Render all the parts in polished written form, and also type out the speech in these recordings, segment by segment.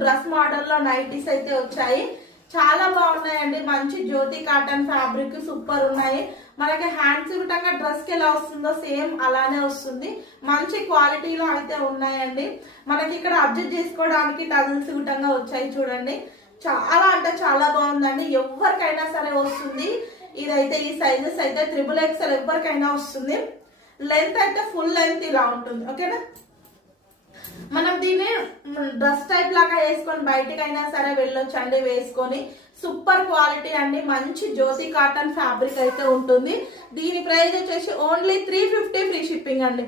Dress మోడల్లో nighties అయితే వచ్చాయి. చాలా బాగున్నాయండి. మంచి జ్యోతి కాటన్ ఫ్యాబ్రిక్ సూపర్ ఉన్నాయి. మనకి హ్యాండ్స్ విధంగా డ్రెస్ కి ఎలా వస్తుందో సేమ్ అలానే వస్తుంది. మంచి క్వాలిటీలో అయితే ఉన్నాయండి. మనకి ఇక్కడ అడ్జస్ట్ చేసుకోవడానికి టజల్స్ విధంగా వచ్చాయి చూడండి. చాలా అంటే చాలా బాగుందండి. ఎవరికైనా సరే వస్తుంది. ఇదైతే ఈ సైజెస్ అయితే XXL ఎవరికైనా వస్తుంది. లెంత్ అయితే ఫుల్ లెంత్ ఇలా ఉంటుంది. ఓకేనా, మనం దీన్ని డ్రెస్ టైప్ లాగా వేసుకొని బయటకైనా సరే వెళ్ళొచ్చండి వేసుకొని. సూపర్ క్వాలిటీ అండి. మంచి జ్యోతి కాటన్ ఫ్యాబ్రిక్ అయితే ఉంటుంది. దీని ప్రైస్ వచ్చేసి ఓన్లీ 350 ఫ్రీ షిప్పింగ్ అండి.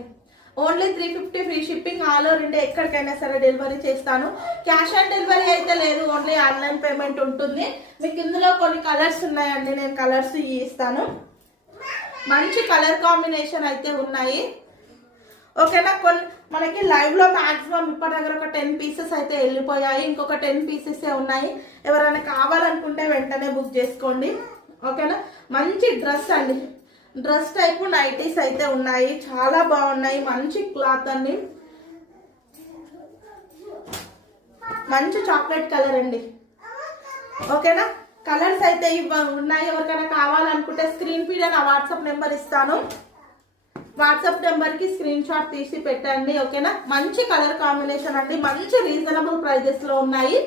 Only 350 free shipping. All over India ఎక్కడికైనా సరే డెలివరీ చేస్తాను. క్యాష్ ఆన్ డెలివరీ అయితే లేదు, ఓన్లీ ఆన్లైన్ పేమెంట్ ఉంటుంది. మీకు ఇందులో కొన్ని కలర్స్ ఉన్నాయండి, నేను కలర్స్ ఇస్తాను. మంచి కలర్ కాంబినేషన్ అయితే ఉన్నాయి. ఓకేనా, మనకి లైవ్ లో మాక్సిమం ఇప్పటి దగ్గర ఒక 10 పీసెస్ అయితే వెళ్ళిపోయాయి. ఇంకొక 10 పీసెస్ ఉన్నాయి. ఎవరైనా కావాలనుకుంటే వెంటనే బుక్ చేసుకోండి. ఓకేనా, మంచి డ్రెస్ అండి. డ్రెస్ టైప్ నైటీస్ అయితే ఉన్నాయి. చాలా బాగున్నాయి. మంచి క్లాత్ అండి. మంచి చాక్లెట్ కలర్ అండి. ఓకేనా, కలర్స్ అయితే ఉన్నాయి. ఎవరికైనా కావాలనుకుంటే స్క్రీన్ మీద నా వాట్సాప్ నెంబర్ ఇస్తాను. వాట్సాప్ నెంబర్ కి స్క్రీన్ షాట్ తీసి పెట్టండి. ఓకేనా, మంచి కలర్ కాంబినేషన్ అండి. మంచి రీజనబుల్ ప్రైజెస్ లో ఉన్నాయి.